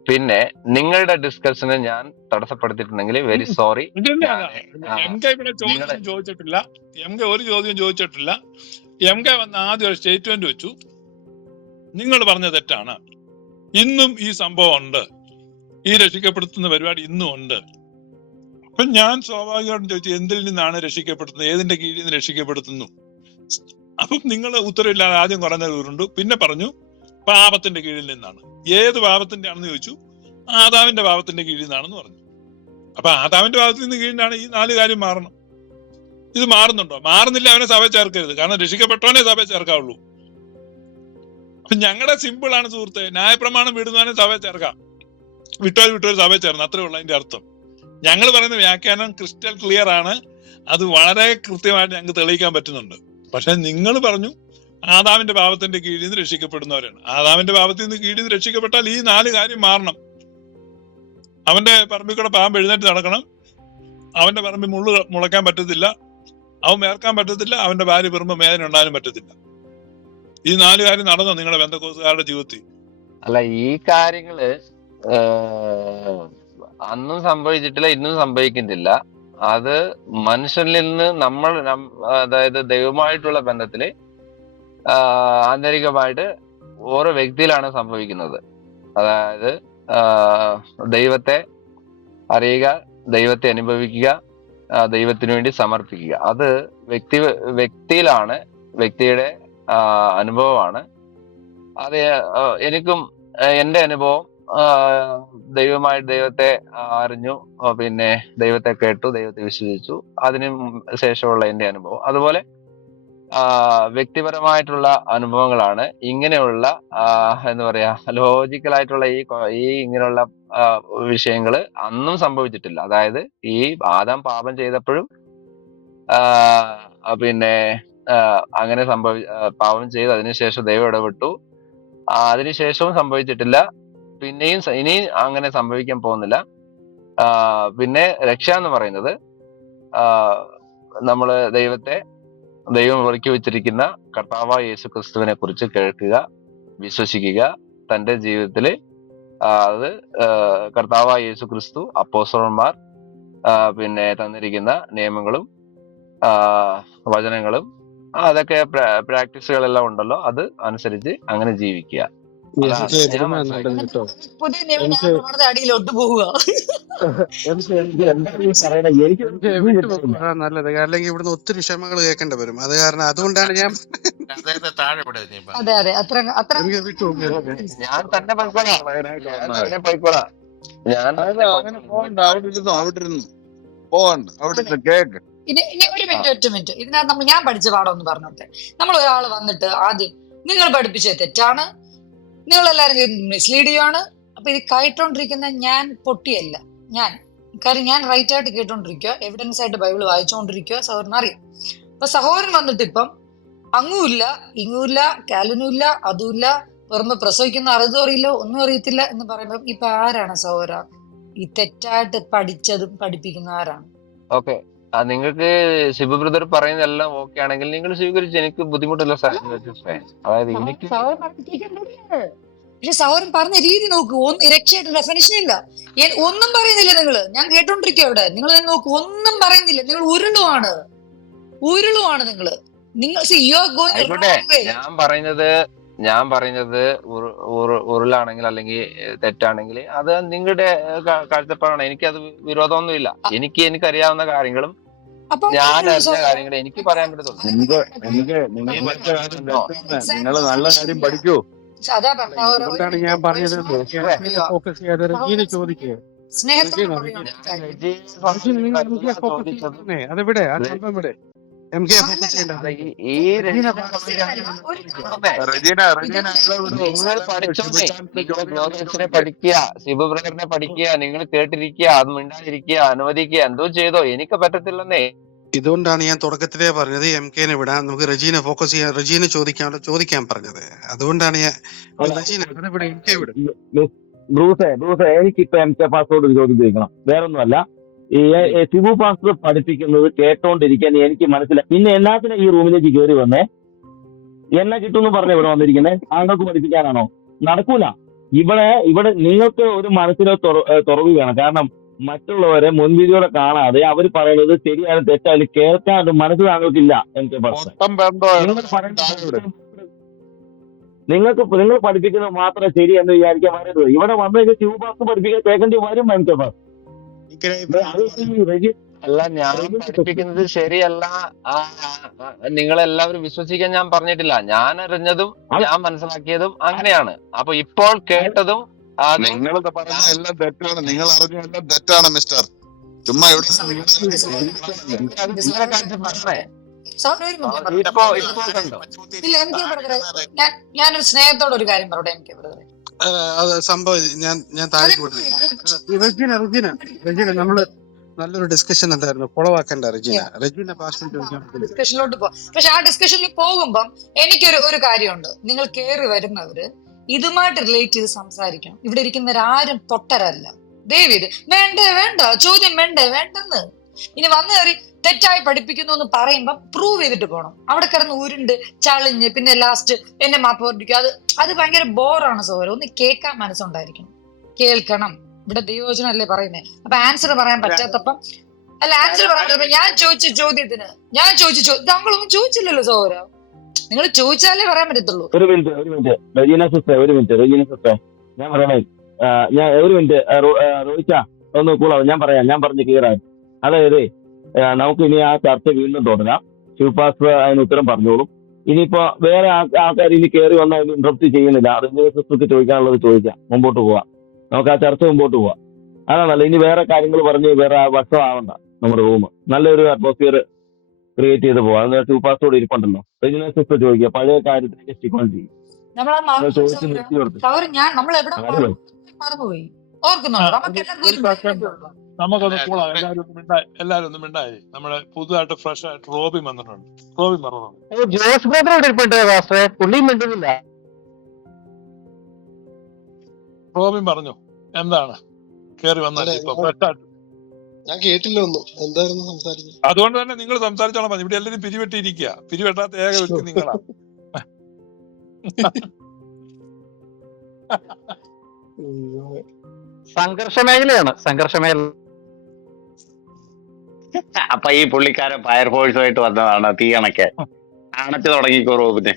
പിന്നെ നിങ്ങളുടെ ഡിസ്കഷന് ഞാൻ തടസ്സപ്പെടുത്തിയിട്ടുണ്ടെങ്കിൽ വെരി സോറി. ഇവിടെ ചോദ്യം ചോദിച്ചിട്ടില്ല, ഒരു ചോദ്യം ചോദിച്ചിട്ടില്ല. വന്ന് ആദ്യം ഒരു സ്റ്റേറ്റ്മെന്റ് വെച്ചു, നിങ്ങൾ പറഞ്ഞ തെറ്റാണ്, ഇന്നും ഈ സംഭവം ഉണ്ട്, ഈ രക്ഷിക്കപ്പെടുത്തുന്ന പരിപാടി ഇന്നും ഉണ്ട്. അപ്പൊ ഞാൻ സ്വാഭാവികമായിട്ടും ചോദിച്ചു, എന്തിൽ നിന്നാണ് രക്ഷിക്കപ്പെടുത്തുന്നത്, ഏതിന്റെ കീഴിൽ നിന്ന് രക്ഷിക്കപ്പെടുത്തുന്നു? അപ്പം നിങ്ങൾ ഉത്തരവില്ലാതെ ആദ്യം കുറഞ്ഞവരുണ്ട്, പിന്നെ പറഞ്ഞു പാപത്തിന്റെ കീഴിൽ നിന്നാണ്. ഏത് പാപത്തിന്റെ ആണെന്ന് ചോദിച്ചു, ആദാമിന്റെ പാപത്തിന്റെ കീഴിൽ നിന്നാണെന്ന് പറഞ്ഞു. അപ്പൊ ആദാമിന്റെ പാപത്തിൽ നിന്ന് കീഴിലാണ് ഈ 4 കാര്യം മാറണം. ഇത് മാറുന്നുണ്ടോ? മാറുന്നില്ല, അവനെ സഭ ചേർക്കരുത്. കാരണം രക്ഷിക്കപ്പെട്ടവനെ സഭ ചേർക്കാവുള്ളൂ. അപ്പൊ ഞങ്ങളുടെ സിമ്പിൾ ആണ് സുഹൃത്തെ, ന്യായപ്രമാണം വിടുന്നവനെ സഭ ചേർക്കാം, വിട്ടോർ സഭ ചേർന്ന്, അത്രേ ഉള്ളൂ അതിന്റെ അർത്ഥം. ഞങ്ങൾ പറയുന്ന വ്യാഖ്യാനം ക്രിസ്റ്റൽ ക്ലിയർ ആണ്, അത് വളരെ കൃത്യമായിട്ട് ഞങ്ങൾക്ക് തെളിയിക്കാൻ പറ്റുന്നുണ്ട്. പക്ഷെ നിങ്ങൾ പറഞ്ഞു ആദാമിന്റെ പാപത്തിന്റെ കീഴിൽ നിന്ന് രക്ഷിക്കപ്പെടുന്നവരാണ്. ആദാമിന്റെ പാപത്തിൽ നിന്ന് കീഴിൽ നിന്ന് രക്ഷിക്കപ്പെട്ടാൽ ഈ 4 കാര്യം മാറണം. അവന്റെ പറമ്പിൽ കൂടെ പാമ്പ് എഴുന്നേറ്റ് നടക്കണം, അവന്റെ പറമ്പിൽ മുള്ളു മുളയ്ക്കാൻ പറ്റത്തില്ല, അവൻ വേർക്കാൻ പറ്റത്തില്ല, അവന്റെ ഭാര്യ പെറുമ്പോ വേദന ഉണ്ടാകാനും പറ്റത്തില്ല. ഈ 4 കാര്യം നടന്നോ നിങ്ങളുടെ ബന്ധക്കോസുകാരുടെ ജീവിതത്തിൽ? അല്ല, ഈ കാര്യങ്ങള് അന്നും സംഭവിച്ചിട്ടില്ല, ഇന്നും സംഭവിക്കുന്നില്ല. അത് മനുഷ്യനിൽ നിന്ന് അതായത് ദൈവമായിട്ടുള്ള ബന്ധത്തില് ആന്തരികമായിട്ട് ഓരോ വ്യക്തിയിലാണ് സംഭവിക്കുന്നത്. അതായത് ദൈവത്തെ അറിയുക, ദൈവത്തെ അനുഭവിക്കുക, ദൈവത്തിനു വേണ്ടി സമർപ്പിക്കുക. അത് വ്യക്തിയിലാണ്, വ്യക്തിയുടെ അനുഭവമാണ്. അത് എനിക്കും എന്റെ അനുഭവം ദൈവത്തെ അറിഞ്ഞു, പിന്നെ ദൈവത്തെ കേട്ടു, ദൈവത്തെ വിശ്വസിച്ചു, അതിനു ശേഷമുള്ള എന്റെ അനുഭവം. അതുപോലെ വ്യക്തിപരമായിട്ടുള്ള അനുഭവങ്ങളാണ് ഇങ്ങനെയുള്ള എന്താ പറയാ ലോജിക്കലായിട്ടുള്ള ഈ ഇങ്ങനെയുള്ള വിഷയങ്ങള് അന്നും സംഭവിച്ചിട്ടില്ല. അതായത് ഈ ആദാം പാപം ചെയ്തപ്പോഴും പിന്നെ അങ്ങനെ പാപം ചെയ്ത് അതിനുശേഷം ദൈവം ഇടപെട്ടു. അതിനുശേഷവും സംഭവിച്ചിട്ടില്ല, ഇനിയും അങ്ങനെ സംഭവിക്കാൻ പോകുന്നില്ല. പിന്നെ രക്ഷ എന്ന് പറയുന്നത് നമ്മള് ദൈവം ഒരുക്കി വെച്ചിരിക്കുന്ന കർത്താവായ യേശു ക്രിസ്തുവിനെ കുറിച്ച് കേൾക്കുക, വിശ്വസിക്കുക, തന്റെ ജീവിതത്തില് അത് കർത്താവായ യേശു ക്രിസ്തു, അപ്പോസ്തലന്മാർ പിന്നെ തന്നിരിക്കുന്ന നിയമങ്ങളും വചനങ്ങളും അതൊക്കെ പ്രാക്ടീസുകളെല്ലാം ഉണ്ടല്ലോ, അത് അനുസരിച്ച് അങ്ങനെ ജീവിക്കുക. പുതിയ നിയമപ്രമാണത്തെ അടിയിലോട്ട് പോവുക. നല്ലത്, അല്ലെങ്കിൽ ഇവിടുന്ന് ഒത്തിരി ക്ഷമകൾ കേൾക്കേണ്ടി വരും. അത് കാരണം അതുകൊണ്ടാണ് ഞാൻ അതെ അതെ അത്ര ഞാൻ തന്നെ പോയിക്കോളാം. അങ്ങനെ പോകണ്ട, അവിടെ ഇരുന്നു പോകണ്ട, അവിടെ ഇരുന്ന് കേക്ക്. ഇനി ഒരു മിനിറ്റ് ഇതിനകത്ത് ഞാൻ പഠിച്ച പാഠം ഒന്ന് പറഞ്ഞോട്ടെ. നമ്മൾ ഒരാൾ വന്നിട്ട് ആദ്യം നിങ്ങൾ പഠിപ്പിച്ചത് തെറ്റാണ്, നിങ്ങൾ എല്ലാവരും മിസ്ലീഡ് ചെയ്യുകയാണ്, അപ്പൊ ഇത് കേട്ടോണ്ടിരിക്കുന്ന ഞാൻ പൊട്ടിയല്ല, കാര്യം ഞാൻ റൈറ്റ് ആയിട്ട് കേട്ടോണ്ടിരിക്കുക, എവിഡൻസ് ആയിട്ട് ബൈബിൾ വായിച്ചുകൊണ്ടിരിക്കുക, സഹോദരൻ അറിയാം. അപ്പൊ സഹോദരൻ വന്നിട്ട് ഇപ്പം അങ്ങുമില്ല ഇങ്ങുമില്ല കാലിനുമില്ല അതുമില്ല, വെറുതെ പ്രസവിക്കുന്ന അറിയതോ അറിയില്ല, ഒന്നും അറിയത്തില്ല എന്ന് പറയുമ്പോൾ ഇപ്പൊ ആരാണ് സഹോദര ഈ തെറ്റായിട്ട് പഠിച്ചതും പഠിപ്പിക്കുന്ന ആരാണ്? ഓക്കെ, നിങ്ങൾക്ക് ശിവ ബ്രദർ പറയുന്നതെല്ലാം ഓക്കെ ആണെങ്കിൽ നിങ്ങൾ സ്വീകരിച്ച്, എനിക്ക് ബുദ്ധിമുട്ടില്ല. അതായത് എനിക്ക് പക്ഷെ സഹോദരൻ പറഞ്ഞ രീതി നോക്കൂ, രക്ഷയായിട്ട് ഡെഫിനിഷൻ ഇല്ല, ഒന്നും പറയുന്നില്ല. ഞാൻ കേട്ടോണ്ടിരിക്കുക അവിടെ, നിങ്ങൾ നോക്കൂ, ഒന്നും പറയുന്നില്ല. നിങ്ങൾ ഉരുളുവാണ് നിങ്ങൾ ആയിക്കോട്ടെ. ഞാൻ പറയുന്നത് ഉരുളാണെങ്കിൽ അല്ലെങ്കിൽ തെറ്റാണെങ്കിൽ അത് നിങ്ങളുടെ കാഴ്ചപ്പാടാണ്. എനിക്കത് വിരോധമൊന്നുമില്ല. എനിക്കറിയാവുന്ന കാര്യങ്ങളും ഞാൻ അറിഞ്ഞ കാര്യങ്ങളും എനിക്ക് പറയാൻ പറ്റത്തുള്ളൂ. നിങ്ങൾ നല്ല കാര്യം പഠിക്കൂ. അതുകൊണ്ടാണ് ഞാൻ പറഞ്ഞത് ഫോക്കസ് ചെയ്യാതെ റജീനെ ചോദിക്കുക. അതെവിടെ ആ സംഭവം ഇവിടെ പഠിക്കുക, ശിവ ബ്രദറിനെ പഠിക്കുക, നിങ്ങൾ കേട്ടിരിക്കുക, അത് മിണ്ടാതിരിക്കുക, അനുവദിക്കുക, എന്തോ ചെയ്തോ, എനിക്ക് പറ്റത്തില്ലെന്നേ. ഇതുകൊണ്ടാണ് ഞാൻ തുടക്കത്തിലേ പറഞ്ഞത് MKനെ വിടാൻ, നമുക്ക് റജീനെ ഫോക്കസ് ചെയ്യാൻ, റജീനെ ചോദിക്കാൻ പറഞ്ഞത്. അതുകൊണ്ടാണ് ഞാൻ ബ്രൂസേ എനിക്കിപ്പോ MK പാസ്റ്ററോട് ഒരു ചോദ്യം ചോദിക്കണം. വേറൊന്നുമല്ല, ഈ ശിവു പാസ്റ്റർ പഠിപ്പിക്കുന്നത് കേട്ടോണ്ടിരിക്കാൻ എനിക്ക് മനസ്സിലായി. പിന്നെ എല്ലാത്തിനും ഈ റൂമിലേക്ക് കയറി വന്നേ എന്നെ കിട്ടുമെന്ന് പറഞ്ഞ ഇവിടെ വന്നിരിക്കുന്നത് താങ്കൾക്ക് പഠിപ്പിക്കാനാണോ? നടക്കൂല. ഇവിടെ നിങ്ങൾക്ക് ഒരു മനസ്സിലെ തുറവ് വേണം. കാരണം മറ്റുള്ളവരെ മുൻവിധിയോടെ കാണാതെ അവർ പറയുന്നത് ശരിയായാലും തെറ്റായാലും കേൾക്കാൻ മനസ്സ് താങ്കൾക്കില്ല. MK പാസ്റ്റർ നിങ്ങൾ പഠിപ്പിക്കുന്നത് മാത്രം ശരിയെന്ന് വിചാരിക്കാൻ വരരുത്. ഇവിടെ വന്നു കഴിഞ്ഞാൽ ശിവ പാസ്റ്റർ പഠിപ്പിക്കാൻ കേൾക്കേണ്ടി വരും. MK പാസ്റ്റർ അല്ല, ഞാൻ പഠിപ്പിക്കുന്നത് ശരിയല്ല, നിങ്ങളെല്ലാവരും വിശ്വസിക്കാൻ ഞാൻ പറഞ്ഞിട്ടില്ല. ഞാൻ അറിഞ്ഞതും ഞാൻ മനസ്സിലാക്കിയതും അങ്ങനെയാണ്. അപ്പൊ ഇപ്പോൾ കേട്ടതും നിങ്ങൾ പറഞ്ഞ എല്ലാം തെറ്റാണ്, നിങ്ങൾ അറിഞ്ഞ എല്ലാം തെറ്റാണ് മിസ്റ്റർ. ചുമ്മാ ഇവിടെ ഞാനൊരു സ്നേഹത്തോടെ ഒരു കാര്യം പറയട്ടെ MK ബ്രദറെ. സംഭവം ഞാൻ താഴേക്ക് വിട്ടു. റജീന നമ്മള് നല്ലൊരു ഡിസ്കഷൻ എന്തായിരുന്നു, കുളവാക്കണ്ട റജീന ഡിസ്കഷനിലോട്ട് പോകും. പക്ഷെ ആ ഡിസ്കഷനിൽ പോകുമ്പം എനിക്കൊരു കാര്യമുണ്ട്, നിങ്ങൾ കയറി വരുന്നവര് ഇതുമായിട്ട് റിലേറ്റ് ചെയ്ത് സംസാരിക്കണം. ഇവിടെ ഇരിക്കുന്നവരാരും പൊട്ടരല്ല. ദയവേത് വേണ്ട ചോദ്യം വേണ്ടെന്ന് ഇനി വന്നു കയറി തെറ്റായി പഠിപ്പിക്കുന്നു എന്ന് പറയുമ്പോ പ്രൂവ് ചെയ്തിട്ട് പോകണം. അവിടെ കിടന്ന് ഉരുണ്ട് ചളിഞ്ഞ് പിന്നെ ലാസ്റ്റ് എന്നെ മാപ്പ് പഠിപ്പിക്കുക, അത് ഭയങ്കര ബോറാണ് സോര. ഒന്ന് കേൾക്കാൻ മനസ്സുണ്ടായിരിക്കണം, കേൾക്കണം. ഇവിടെ ദൈവവചനം അല്ലേ പറയുന്നേ. അപ്പൊ ആൻസർ പറയാൻ പറ്റാത്തപ്പം ആൻസർ പറയാൻ ഞാൻ ചോദിച്ച ചോദ്യത്തിന് താങ്കളൊന്നും ചോദിച്ചില്ലല്ലോ സോര. നിങ്ങൾ ചോദിച്ചാലേ പറയാൻ പറ്റത്തുള്ളൂ. ഒരു മിനിറ്റ് റജീന സിസ്റ്റർ ഞാൻ പറയണേ. ഞാൻ ഒരു മിനിറ്റ് റോഹിച്ച ഒന്ന് കൂളാവും. ഞാൻ പറഞ്ഞ് ക്ലിയർ ആയി. അതായത് നമുക്ക് ഇനി ആ ചർച്ച വീണ്ടും തുടരാം. ശിവപാസ്റ്റർ അതിന് ഉത്തരം പറഞ്ഞോളും. ഇനിയിപ്പോ വേറെ ആൾക്കാർ ഇനി കയറി വന്നാൽ അതിന് ഇന്ററപ്റ്റ് ചെയ്യുന്നില്ല. റജീന സിസ്റ്റർക്ക് ചോദിക്കാനുള്ളത് ചോദിക്കാം, മുമ്പോട്ട് പോവാം. നമുക്ക് ആ ചർച്ച മുമ്പോട്ട് പോവാം. അതാണല്ലോ. ഇനി വേറെ കാര്യങ്ങൾ പറഞ്ഞ് വേറെ വശം ആവണ്ട. നമ്മുടെ റൂം നല്ലൊരു അറ്റ്മോസ്ഫിയർ ക്രിയേറ്റ് ചെയ്ത് പോവാം. അത് ശിവപാസ്റ്ററോട് ഇരിപ്പുണ്ടല്ലോ. റജീന സിസ്റ്റർ ചോദിക്കുക, പഴയ കാര്യത്തിലേക്ക് സ്റ്റിക്കോൺ ചെയ്യും. ചോദിച്ച് നിർത്തി കൊടുത്ത് നമ്മൾ എവിടെ കാര്യമായി. മറന്നുപോയി, ഓർക്കുന്നുണ്ടോ? നമുക്ക് എല്ലാവർക്കും നമുക്കൊന്ന് കൂടാം. എല്ലാരും ഒന്ന് മിണ്ടായി. നമ്മുടെ പുതുതായിട്ട് ഫ്രഷ് ആയിട്ട് റോബിൻ വന്നിട്ടുണ്ട്. റോബിൻ പറഞ്ഞു. ജോസ് ബ്രദർ ഇവിടെ ഇരിപ്പുണ്ട് പാസ്റ്ററെ, പുള്ളിയും മിണ്ടുന്നില്ല. റോബിൻ പറഞ്ഞു എന്താണ് കേറി വന്നത് ഇപ്പൊ ഫ്രഷ് ആയിട്ട്? ഞാൻ കേട്ടില്ല ഒന്നും. എന്തായിരുന്നു സംസാരിച്ചത്? അതുകൊണ്ട് തന്നെ നിങ്ങൾ സംസാരിച്ചോളാം മതി. ഇവിടെ എല്ലാരും പിരിവെട്ടിയിരിക്കുക. പിരിവെട്ടാത്ത ഏക വ്യക്തി നിങ്ങളാ. സംഘർഷമേഖലയാണ്, സംഘർഷമേഖല. അപ്പൊ ഈ പുള്ളിക്കാരൻ ഫയർഫോഴ്സുമായിട്ട് വന്നതാണ് തീ അണയ്ക്കാൻ. അണച്ചു തുടങ്ങിക്കോ റോബിനെ.